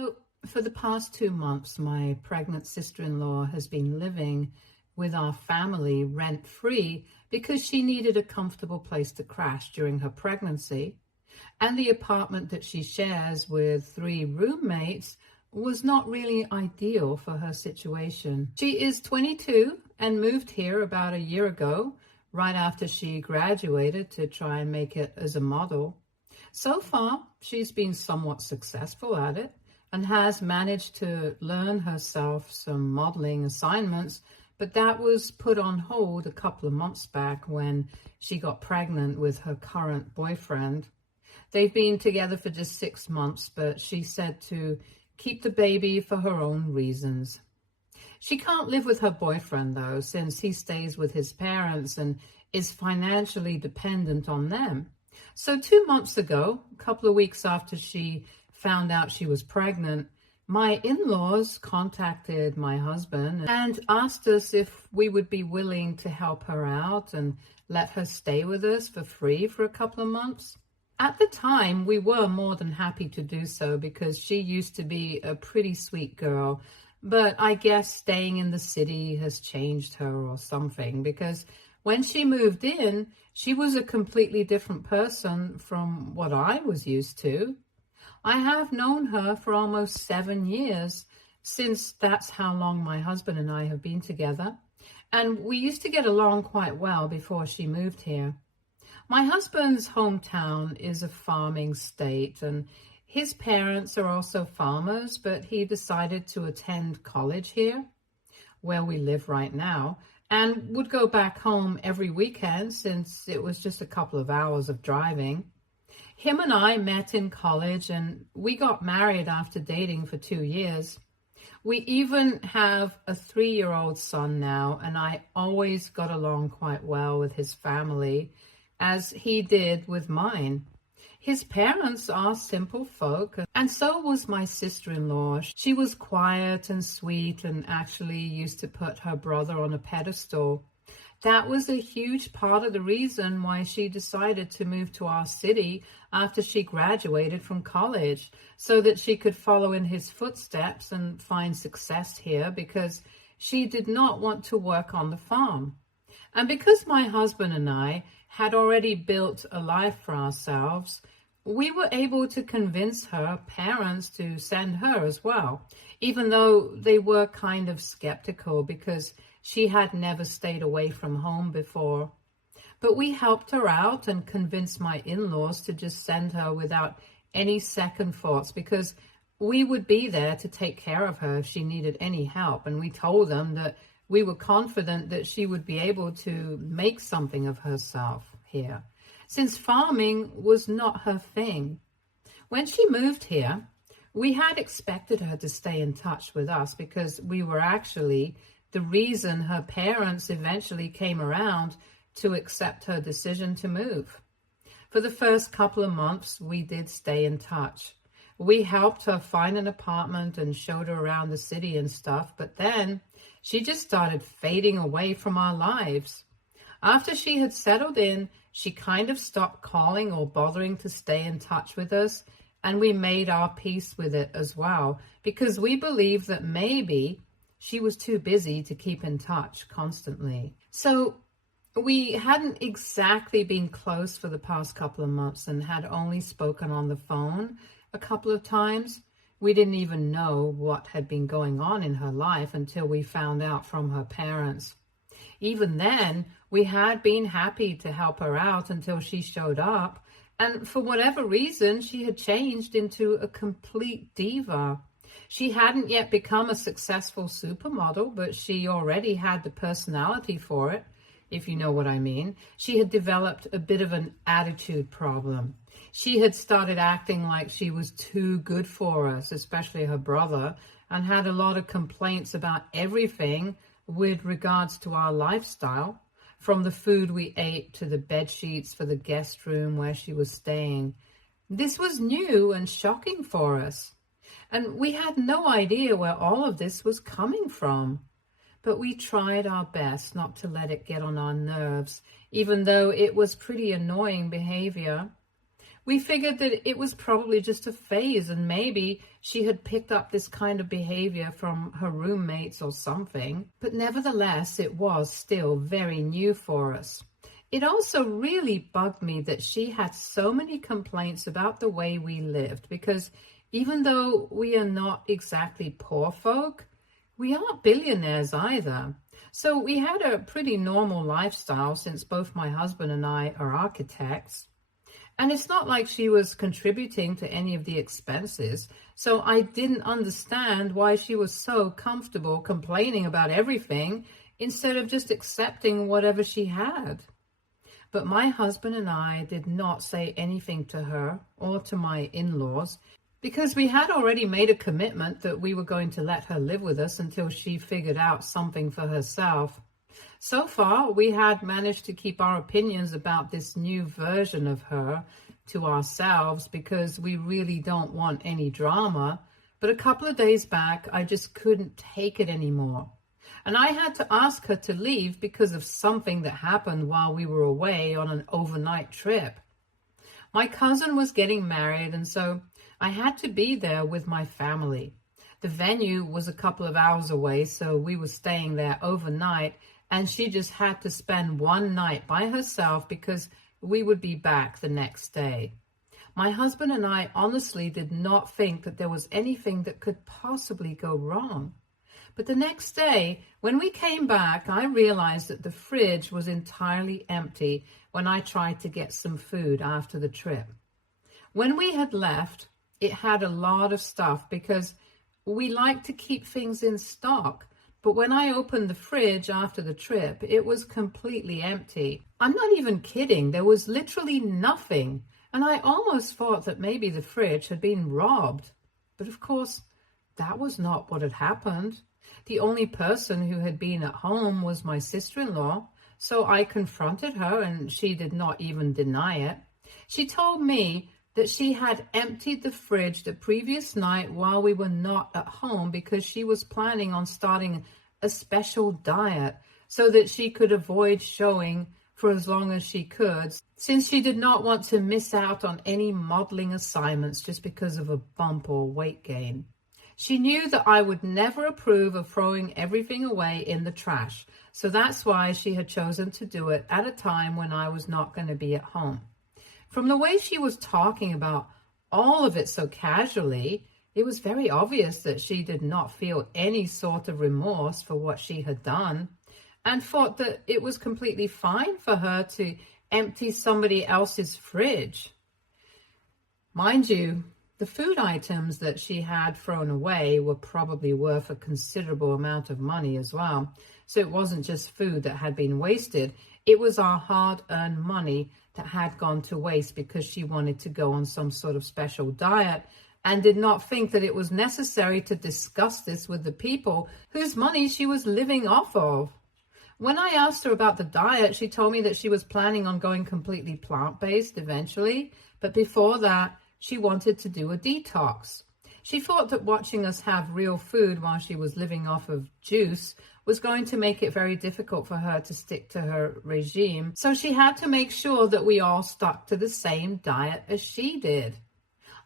So, for the past 2 months, my pregnant sister-in-law has been living with our family rent-free because she needed a comfortable place to crash during her pregnancy. And the apartment that she shares with 3 roommates was not really ideal for her situation. She is 22 and moved here about a year ago, right after she graduated, to try and make it as a model. So far, she's been somewhat successful at it and has managed to learn herself some modeling assignments, but that was put on hold a couple of months back when she got pregnant with her current boyfriend. They've been together for just 6 months, but she said to keep the baby for her own reasons. She can't live with her boyfriend, though, since he stays with his parents and is financially dependent on them. So 2 months ago, a couple of weeks after she found out she was pregnant, my in-laws contacted my husband and asked us if we would be willing to help her out and let her stay with us for free for a couple of months. At the time, we were more than happy to do so because she used to be a pretty sweet girl, but I guess staying in the city has changed her or something, because when she moved in, she was a completely different person from what I was used to. I have known her for almost 7 years, since that's how long my husband and I have been together, and we used to get along quite well before she moved here. My husband's hometown is a farming state, and his parents are also farmers, but he decided to attend college here, where we live right now, and would go back home every weekend since it was just a couple of hours of driving. Him and I met in college, and we got married after dating for 2 years. We even have a 3-year-old son now, and I always got along quite well with his family, as he did with mine. His parents are simple folk, and so was my sister-in-law. She was quiet and sweet and actually used to put her brother on a pedestal. That was a huge part of the reason why she decided to move to our city after she graduated from college, so that she could follow in his footsteps and find success here, because she did not want to work on the farm. And because my husband and I had already built a life for ourselves, we were able to convince her parents to send her as well, even though they were kind of skeptical because she had never stayed away from home before. But we helped her out and convinced my in-laws to just send her without any second thoughts, because we would be there to take care of her if she needed any help. And we told them that we were confident that she would be able to make something of herself here, since farming was not her thing. When she moved here, we had expected her to stay in touch with us because we were actually the reason her parents eventually came around to accept her decision to move. For the first couple of months, we did stay in touch. We helped her find an apartment and showed her around the city and stuff, but then she just started fading away from our lives. After she had settled in, she kind of stopped calling or bothering to stay in touch with us, and we made our peace with it as well, because we believed that maybe she was too busy to keep in touch constantly. So we hadn't exactly been close for the past couple of months and had only spoken on the phone a couple of times. We didn't even know what had been going on in her life until we found out from her parents. Even then, we had been happy to help her out until she showed up, and for whatever reason, she had changed into a complete diva. She hadn't yet become a successful supermodel, but she already had the personality for it, if you know what I mean. She had developed a bit of an attitude problem. She had started acting like she was too good for us, especially her brother, and had a lot of complaints about everything with regards to our lifestyle, from the food we ate to the bed sheets for the guest room where she was staying. This was new and shocking for us, and we had no idea where all of this was coming from. But we tried our best not to let it get on our nerves, even though it was pretty annoying behavior. We figured that it was probably just a phase and maybe she had picked up this kind of behavior from her roommates or something. But nevertheless, it was still very new for us. It also really bugged me that she had so many complaints about the way we lived, because even though we are not exactly poor folk, we aren't billionaires either. So we had a pretty normal lifestyle since both my husband and I are architects. And it's not like she was contributing to any of the expenses. So I didn't understand why she was so comfortable complaining about everything instead of just accepting whatever she had. But my husband and I did not say anything to her or to my in-laws because we had already made a commitment that we were going to let her live with us until she figured out something for herself. So far, we had managed to keep our opinions about this new version of her to ourselves because we really don't want any drama. But a couple of days back, I just couldn't take it anymore. And I had to ask her to leave because of something that happened while we were away on an overnight trip. My cousin was getting married, and so I had to be there with my family. The venue was a couple of hours away, so we were staying there overnight, and she just had to spend one night by herself because we would be back the next day. My husband and I honestly did not think that there was anything that could possibly go wrong. But the next day, when we came back, I realized that the fridge was entirely empty when I tried to get some food after the trip. When we had left, it had a lot of stuff because we like to keep things in stock. But when I opened the fridge after the trip, it was completely empty. I'm not even kidding. There was literally nothing. And I almost thought that maybe the fridge had been robbed. But of course, that was not what had happened. The only person who had been at home was my sister-in-law, so I confronted her and she did not even deny it. She told me that she had emptied the fridge the previous night while we were not at home because she was planning on starting a special diet so that she could avoid showing for as long as she could, since she did not want to miss out on any modeling assignments just because of a bump or weight gain. She knew that I would never approve of throwing everything away in the trash, so that's why she had chosen to do it at a time when I was not going to be at home. From the way she was talking about all of it so casually, it was very obvious that she did not feel any sort of remorse for what she had done and thought that it was completely fine for her to empty somebody else's fridge. Mind you, the food items that she had thrown away were probably worth a considerable amount of money as well. So it wasn't just food that had been wasted. It was our hard-earned money that had gone to waste because she wanted to go on some sort of special diet and did not think that it was necessary to discuss this with the people whose money she was living off of. When I asked her about the diet, she told me that she was planning on going completely plant-based eventually, but before that, she wanted to do a detox. She thought that watching us have real food while she was living off of juice was going to make it very difficult for her to stick to her regime, so she had to make sure that we all stuck to the same diet as she did.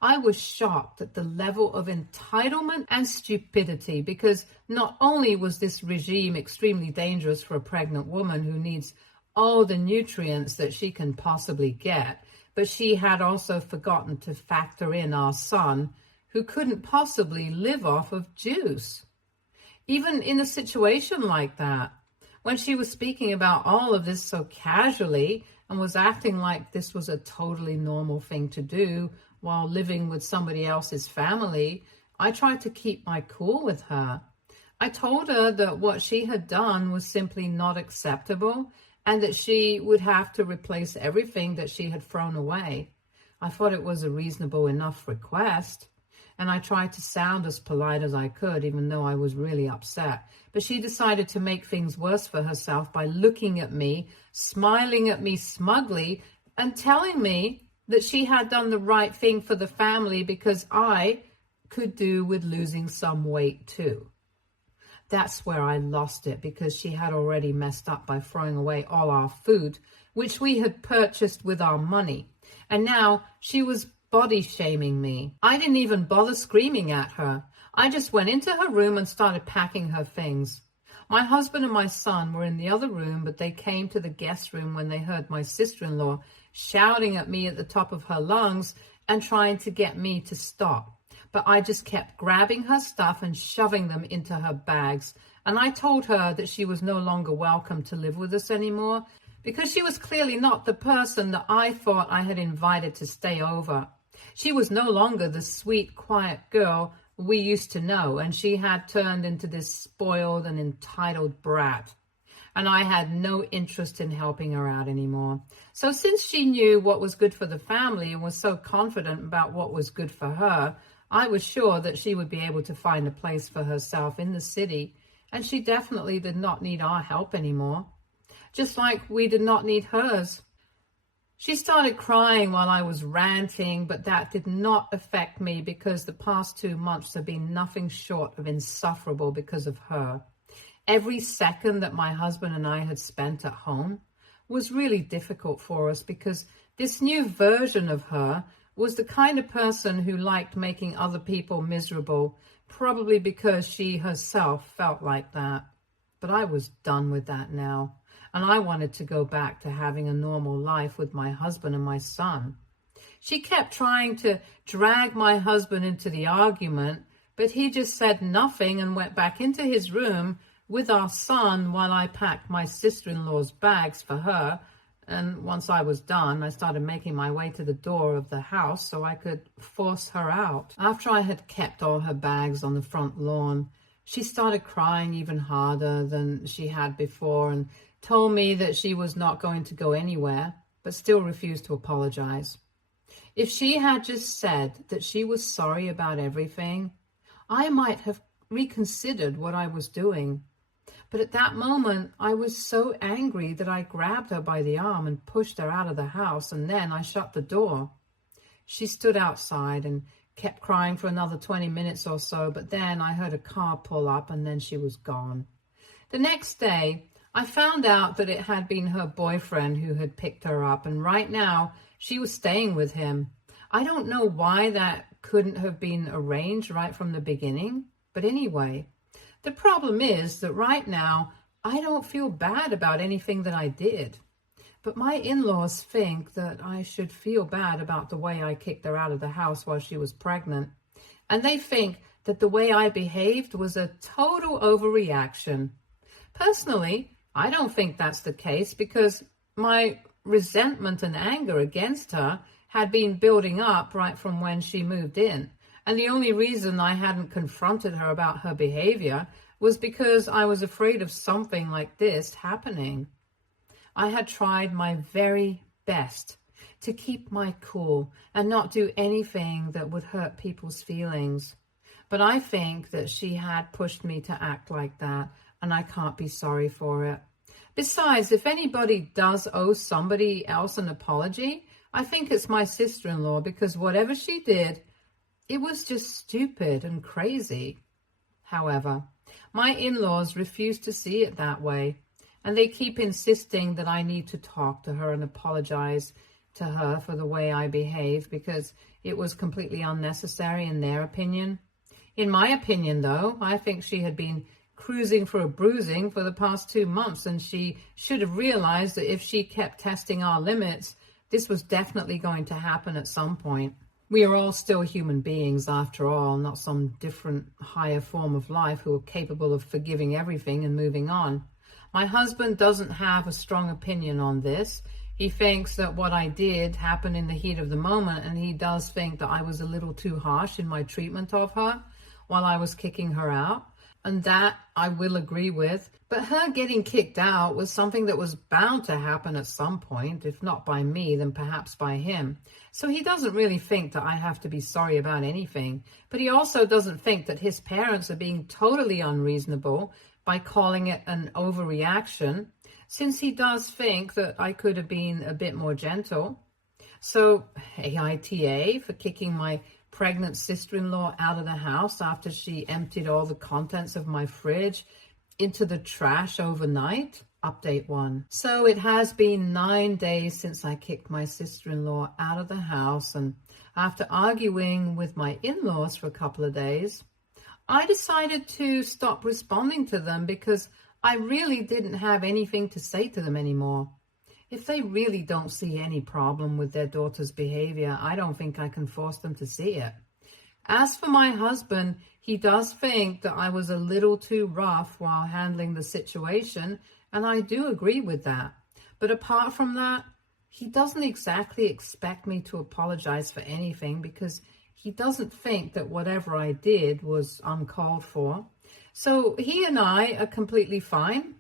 I was shocked at the level of entitlement and stupidity because not only was this regime extremely dangerous for a pregnant woman who needs all the nutrients that she can possibly get, but she had also forgotten to factor in our son, who couldn't possibly live off of juice. Even in a situation like that, when she was speaking about all of this so casually and was acting like this was a totally normal thing to do while living with somebody else's family, I tried to keep my cool with her. I told her that what she had done was simply not acceptable and that she would have to replace everything that she had thrown away. I thought it was a reasonable enough request, and I tried to sound as polite as I could, even though I was really upset. But she decided to make things worse for herself by looking at me, smiling at me smugly, and telling me that she had done the right thing for the family because I could do with losing some weight too. That's where I lost it, because she had already messed up by throwing away all our food, which we had purchased with our money. And now she was body shaming me. I didn't even bother screaming at her. I just went into her room and started packing her things. My husband and my son were in the other room, but they came to the guest room when they heard my sister-in-law shouting at me at the top of her lungs and trying to get me to stop. But I just kept grabbing her stuff and shoving them into her bags. And I told her that she was no longer welcome to live with us anymore because she was clearly not the person that I thought I had invited to stay over. She was no longer the sweet, quiet girl we used to know, and she had turned into this spoiled and entitled brat. And I had no interest in helping her out anymore. So since she knew what was good for the family and was so confident about what was good for her, I was sure that she would be able to find a place for herself in the city, and she definitely did not need our help anymore, just like we did not need hers. She started crying while I was ranting, but that did not affect me because the past 2 months have been nothing short of insufferable because of her. Every second that my husband and I had spent at home was really difficult for us because this new version of her was the kind of person who liked making other people miserable, probably because she herself felt like that. But I was done with that now, and I wanted to go back to having a normal life with my husband and my son. She kept trying to drag my husband into the argument, but he just said nothing and went back into his room with our son while I packed my sister-in-law's bags for her. And once I was done, I started making my way to the door of the house so I could force her out. After I had kept all her bags on the front lawn, she started crying even harder than she had before and told me that she was not going to go anywhere, but still refused to apologize. If she had just said that she was sorry about everything, I might have reconsidered what I was doing. But at that moment, I was so angry that I grabbed her by the arm and pushed her out of the house, and then I shut the door. She stood outside and kept crying for another 20 minutes or so, but then I heard a car pull up and then she was gone. The next day, I found out that it had been her boyfriend who had picked her up, and right now she was staying with him. I don't know why that couldn't have been arranged right from the beginning, but anyway. The problem is that right now, I don't feel bad about anything that I did. But my in-laws think that I should feel bad about the way I kicked her out of the house while she was pregnant. And they think that the way I behaved was a total overreaction. Personally, I don't think that's the case because my resentment and anger against her had been building up right from when she moved in. And the only reason I hadn't confronted her about her behavior was because I was afraid of something like this happening. I had tried my very best to keep my cool and not do anything that would hurt people's feelings. But I think that she had pushed me to act like that, and I can't be sorry for it. Besides, if anybody does owe somebody else an apology, I think it's my sister-in-law, because whatever she did, it was just stupid and crazy. However, my in-laws refuse to see it that way, and they keep insisting that I need to talk to her and apologize to her for the way I behave because it was completely unnecessary in their opinion. In my opinion, though, I think she had been cruising for a bruising for the past 2 months, and she should have realized that if she kept testing our limits, this was definitely going to happen at some point. We are all still human beings after all, not some different higher form of life who are capable of forgiving everything and moving on. My husband doesn't have a strong opinion on this. He thinks that what I did happened in the heat of the moment, and he does think that I was a little too harsh in my treatment of her while I was kicking her out. And that I will agree with. But her getting kicked out was something that was bound to happen at some point, if not by me, then perhaps by him. So he doesn't really think that I have to be sorry about anything. But he also doesn't think that his parents are being totally unreasonable by calling it an overreaction, since he does think that I could have been a bit more gentle. So AITA for kicking my pregnant sister-in-law out of the house after she emptied all the contents of my fridge into the trash overnight. Update 1. So it has been 9 days since I kicked my sister-in-law out of the house, and after arguing with my in-laws for a couple of days, I decided to stop responding to them because I really didn't have anything to say to them anymore. If they really don't see any problem with their daughter's behavior, I don't think I can force them to see it. As for my husband, he does think that I was a little too rough while handling the situation, and I do agree with that. But apart from that, he doesn't exactly expect me to apologize for anything because he doesn't think that whatever I did was uncalled for. So he and I are completely fine.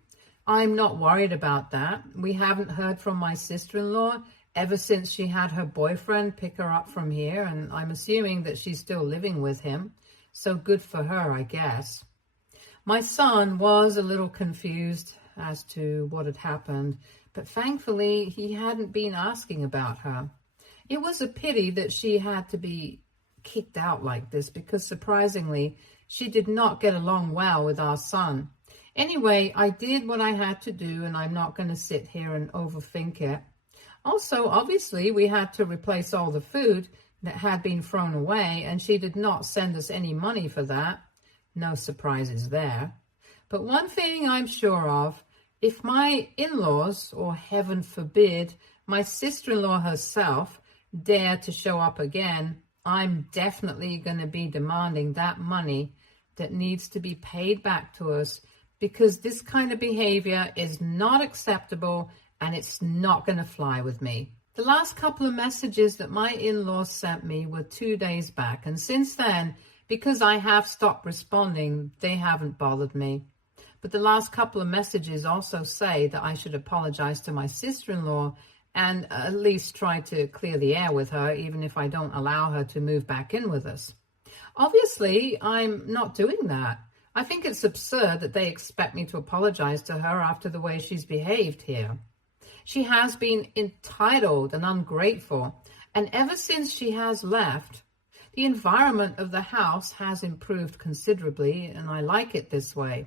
I'm not worried about that. We haven't heard from my sister-in-law ever since she had her boyfriend pick her up from here, and I'm assuming that she's still living with him. So good for her, I guess. My son was a little confused as to what had happened, but thankfully he hadn't been asking about her. It was a pity that she had to be kicked out like this because surprisingly, she did not get along well with our son. Anyway, I did what I had to do, and I'm not going to sit here and overthink it. Also, obviously, we had to replace all the food that had been thrown away, and she did not send us any money for that. No surprises there. But one thing I'm sure of, if my in-laws, or heaven forbid, my sister-in-law herself, dare to show up again, I'm definitely going to be demanding that money that needs to be paid back to us, because this kind of behavior is not acceptable and it's not going to fly with me. The last couple of messages that my in-laws sent me were 2 days back, and since then, because I have stopped responding, they haven't bothered me. But the last couple of messages also say that I should apologize to my sister-in-law and at least try to clear the air with her, even if I don't allow her to move back in with us. Obviously, I'm not doing that. I think it's absurd that they expect me to apologize to her after the way she's behaved here. She has been entitled and ungrateful, and ever since she has left, the environment of the house has improved considerably, and I like it this way.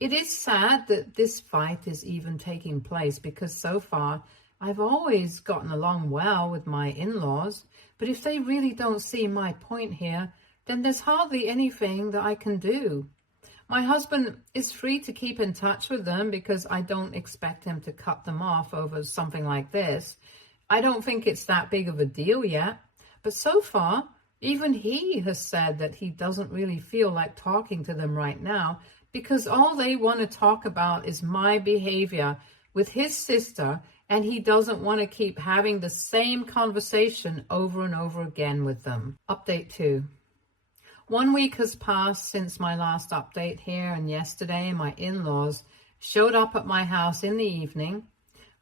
It is sad that this fight is even taking place because so far I've always gotten along well with my in-laws, but if they really don't see my point here, then there's hardly anything that I can do. My husband is free to keep in touch with them because I don't expect him to cut them off over something like this. I don't think it's that big of a deal yet, but so far, even he has said that he doesn't really feel like talking to them right now because all they want to talk about is my behavior with his sister, and he doesn't want to keep having the same conversation over and over again with them. Update 2. 1 week has passed since my last update here, and yesterday my in-laws showed up at my house in the evening.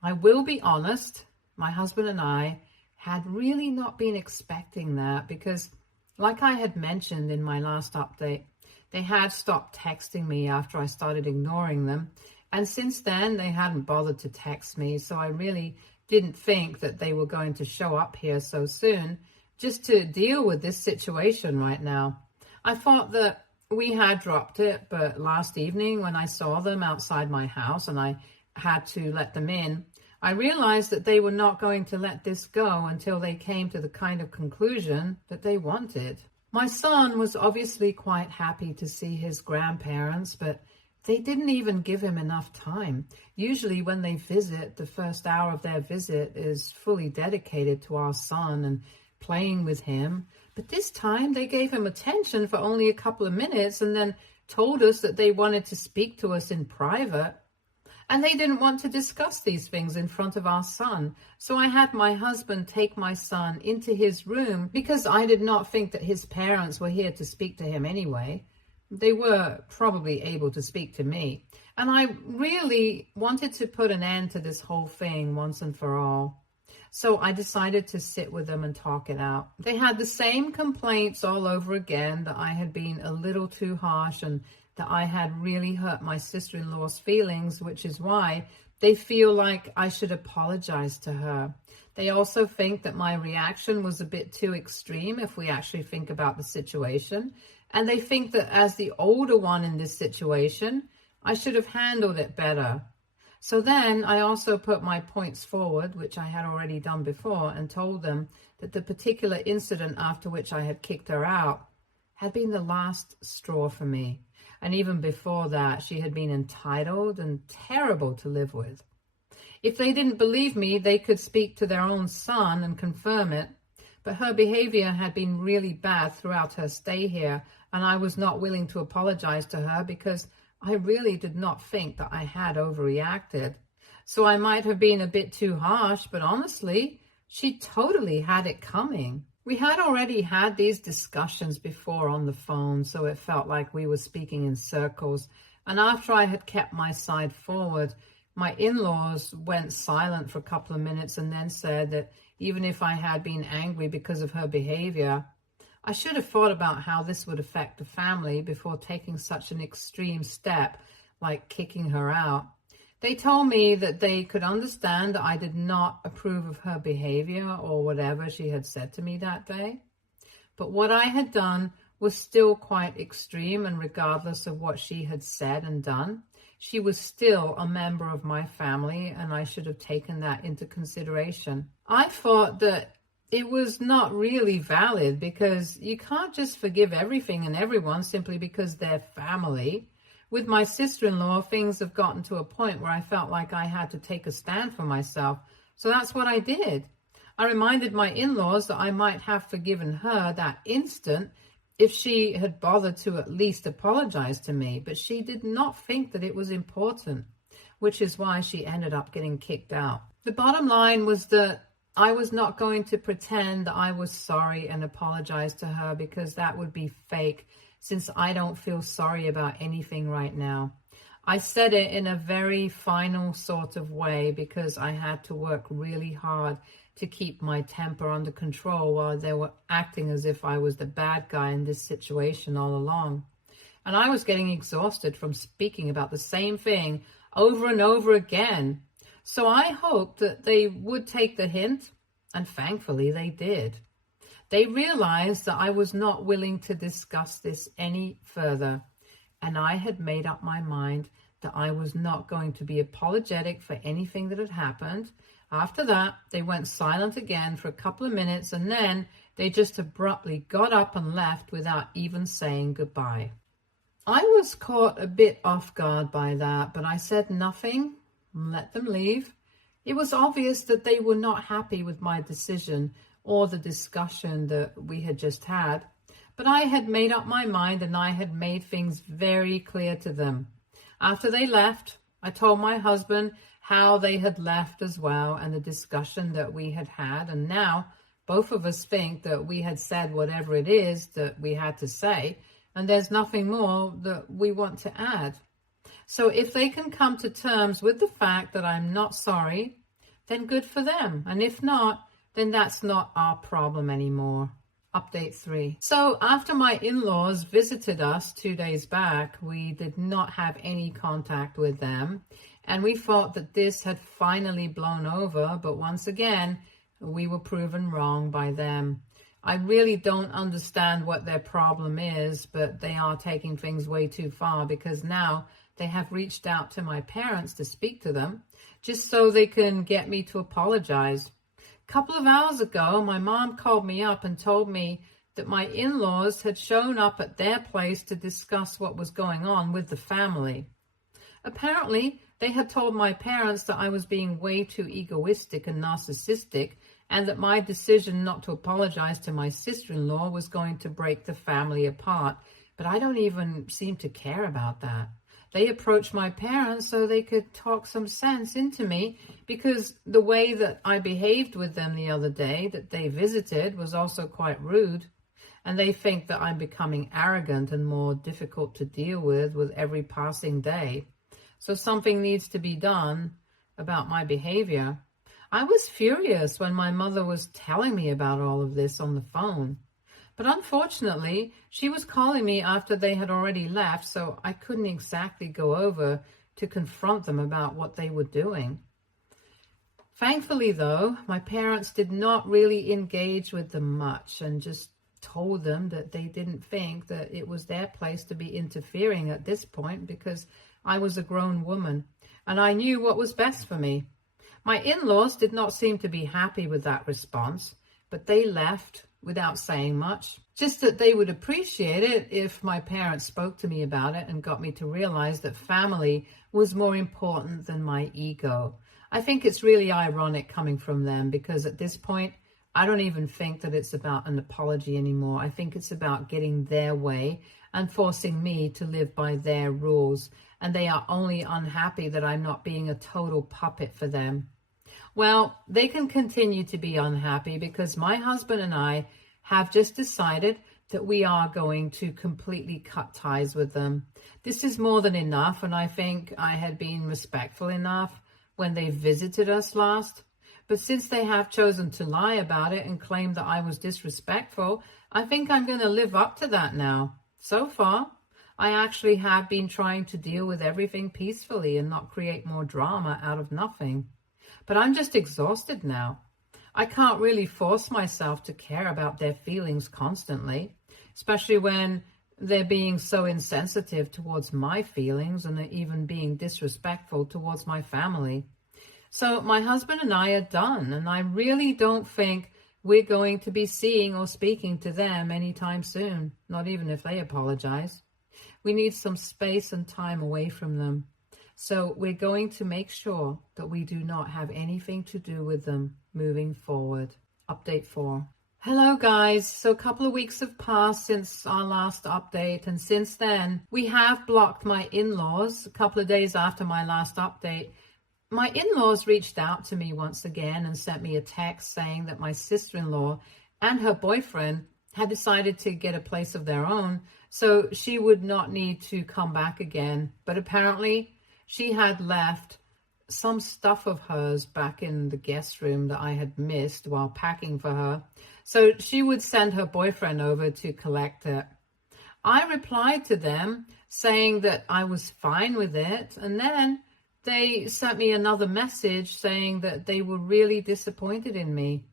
I will be honest, my husband and I had really not been expecting that because, like I had mentioned in my last update, they had stopped texting me after I started ignoring them, and since then they hadn't bothered to text me, so I really didn't think that they were going to show up here so soon just to deal with this situation right now. I thought that we had dropped it, but last evening when I saw them outside my house and I had to let them in, I realized that they were not going to let this go until they came to the kind of conclusion that they wanted. My son was obviously quite happy to see his grandparents, but they didn't even give him enough time. Usually when they visit, the first hour of their visit is fully dedicated to our son and playing with him. But this time they gave him attention for only a couple of minutes and then told us that they wanted to speak to us in private. And they didn't want to discuss these things in front of our son. So I had my husband take my son into his room because I did not think that his parents were here to speak to him anyway. They were probably able to speak to me. And I really wanted to put an end to this whole thing once and for all. So I decided to sit with them and talk it out. They had the same complaints all over again, that I had been a little too harsh and that I had really hurt my sister-in-law's feelings, which is why they feel like I should apologize to her. They also think that my reaction was a bit too extreme if we actually think about the situation. And they think that as the older one in this situation, I should have handled it better. So then I also put my points forward, which I had already done before, and told them that the particular incident after which I had kicked her out had been the last straw for me. And even before that, she had been entitled and terrible to live with. If they didn't believe me, they could speak to their own son and confirm it. But her behavior had been really bad throughout her stay here, and I was not willing to apologize to her because I really did not think that I had overreacted. So I might have been a bit too harsh, but honestly, she totally had it coming. We had already had these discussions before on the phone, so it felt like we were speaking in circles. And after I had kept my side forward, my in-laws went silent for a couple of minutes and then said that even if I had been angry because of her behavior, I should have thought about how this would affect the family before taking such an extreme step like kicking her out. They told me that they could understand that I did not approve of her behavior or whatever she had said to me that day. But what I had done was still quite extreme, and regardless of what she had said and done, she was still a member of my family, and I should have taken that into consideration. I thought that it was not really valid because you can't just forgive everything and everyone simply because they're family. With my sister-in-law, things have gotten to a point where I felt like I had to take a stand for myself. So that's what I did. I reminded my in-laws that I might have forgiven her that instant if she had bothered to at least apologize to me, but she did not think that it was important, which is why she ended up getting kicked out. The bottom line was that I was not going to pretend that I was sorry and apologize to her because that would be fake, since I don't feel sorry about anything right now. I said it in a very final sort of way because I had to work really hard to keep my temper under control while they were acting as if I was the bad guy in this situation all along. And I was getting exhausted from speaking about the same thing over and over again. So I hoped that they would take the hint, and thankfully they did. They realized that I was not willing to discuss this any further, and I had made up my mind that I was not going to be apologetic for anything that had happened. After that, they went silent again for a couple of minutes, and then they just abruptly got up and left without even saying goodbye. I was caught a bit off guard by that, but I said nothing and let them leave. It was obvious that they were not happy with my decision or the discussion that we had just had, but I had made up my mind and I had made things very clear to them. After they left, I told my husband how they had left as well and the discussion that we had had, and now both of us think that we had said whatever it is that we had to say, and there's nothing more that we want to add. So if they can come to terms with the fact that I'm not sorry, then good for them. And if not, then that's not our problem anymore. Update 3. So after my in-laws visited us 2 days back, we did not have any contact with them. And we thought that this had finally blown over, but once again, we were proven wrong by them. I really don't understand what their problem is, but they are taking things way too far because now they have reached out to my parents to speak to them just so they can get me to apologize. A couple of hours ago, my mom called me up and told me that my in-laws had shown up at their place to discuss what was going on with the family. Apparently, they had told my parents that I was being way too egoistic and narcissistic, and that my decision not to apologize to my sister-in-law was going to break the family apart. But I don't even seem to care about that. They approached my parents so they could talk some sense into me, because the way that I behaved with them the other day that they visited was also quite rude. And they think that I'm becoming arrogant and more difficult to deal with every passing day. So something needs to be done about my behavior. I was furious when my mother was telling me about all of this on the phone. But unfortunately, she was calling me after they had already left, so I couldn't exactly go over to confront them about what they were doing. Thankfully, though, my parents did not really engage with them much and just told them that they didn't think that it was their place to be interfering at this point because I was a grown woman, and I knew what was best for me. My in-laws did not seem to be happy with that response, but they left without saying much. Just that they would appreciate it if my parents spoke to me about it and got me to realize that family was more important than my ego. I think it's really ironic coming from them, because at this point, I don't even think that it's about an apology anymore. I think it's about getting their way and forcing me to live by their rules. And they are only unhappy that I'm not being a total puppet for them. Well, they can continue to be unhappy, because my husband and I have just decided that we are going to completely cut ties with them. This is more than enough, and I think I had been respectful enough when they visited us last. But since they have chosen to lie about it and claim that I was disrespectful, I think I'm going to live up to that now. So far, I actually have been trying to deal with everything peacefully and not create more drama out of nothing. But I'm just exhausted now. I can't really force myself to care about their feelings constantly, especially when they're being so insensitive towards my feelings and are even being disrespectful towards my family. So my husband and I are done, and I really don't think we're going to be seeing or speaking to them anytime soon, not even if they apologize. We need some space and time away from them. So we're going to make sure that we do not have anything to do with them moving forward. Update 4. Hello guys. So a couple of weeks have passed since our last update, and since then we have blocked my in-laws. A couple of days after my last update, my in-laws reached out to me once again and sent me a text saying that my sister-in-law and her boyfriend had decided to get a place of their own, so she would not need to come back again. But apparently she had left some stuff of hers back in the guest room that I had missed while packing for her. So she would send her boyfriend over to collect it. I replied to them saying that I was fine with it. And then they sent me another message saying that they were really disappointed in me.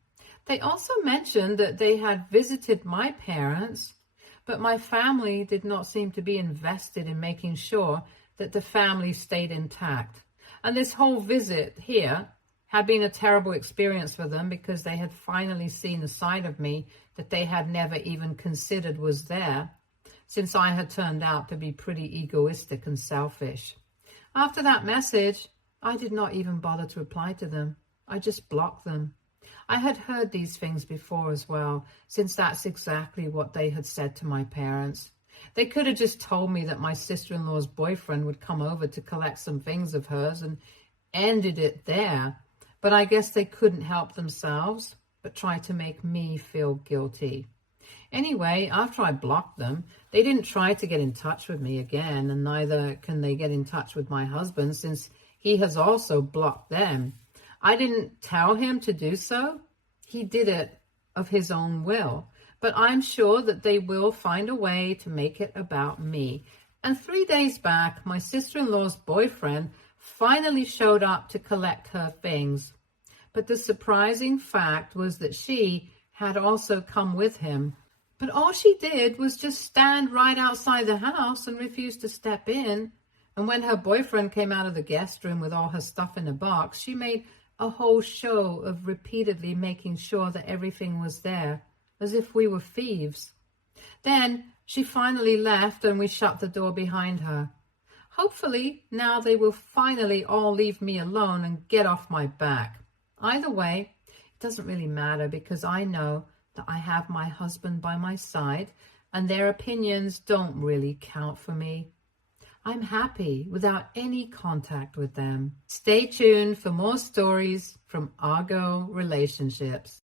They also mentioned that they had visited my parents, but my family did not seem to be invested in making sure that the family stayed intact. And this whole visit here had been a terrible experience for them, because they had finally seen a side of me that they had never even considered was there, since I had turned out to be pretty egoistic and selfish. After that message, I did not even bother to reply to them. I just blocked them. I had heard these things before as well, since that's exactly what they had said to my parents. They could have just told me that my sister-in-law's boyfriend would come over to collect some things of hers and ended it there. But I guess they couldn't help themselves, but tried to make me feel guilty. Anyway, after I blocked them, they didn't try to get in touch with me again, and neither can they get in touch with my husband, since he has also blocked them. I didn't tell him to do so. He did it of his own will. But I'm sure that they will find a way to make it about me. And 3 days back, my sister-in-law's boyfriend finally showed up to collect her things. But the surprising fact was that she had also come with him. But all she did was just stand right outside the house and refuse to step in. And when her boyfriend came out of the guest room with all her stuff in a box, she made a whole show of repeatedly making sure that everything was there, as if we were thieves. Then she finally left and we shut the door behind her. Hopefully now they will finally all leave me alone and get off my back. Either way, it doesn't really matter, because I know that I have my husband by my side and their opinions don't really count for me. I'm happy without any contact with them. Stay tuned for more stories from Argo Relationships.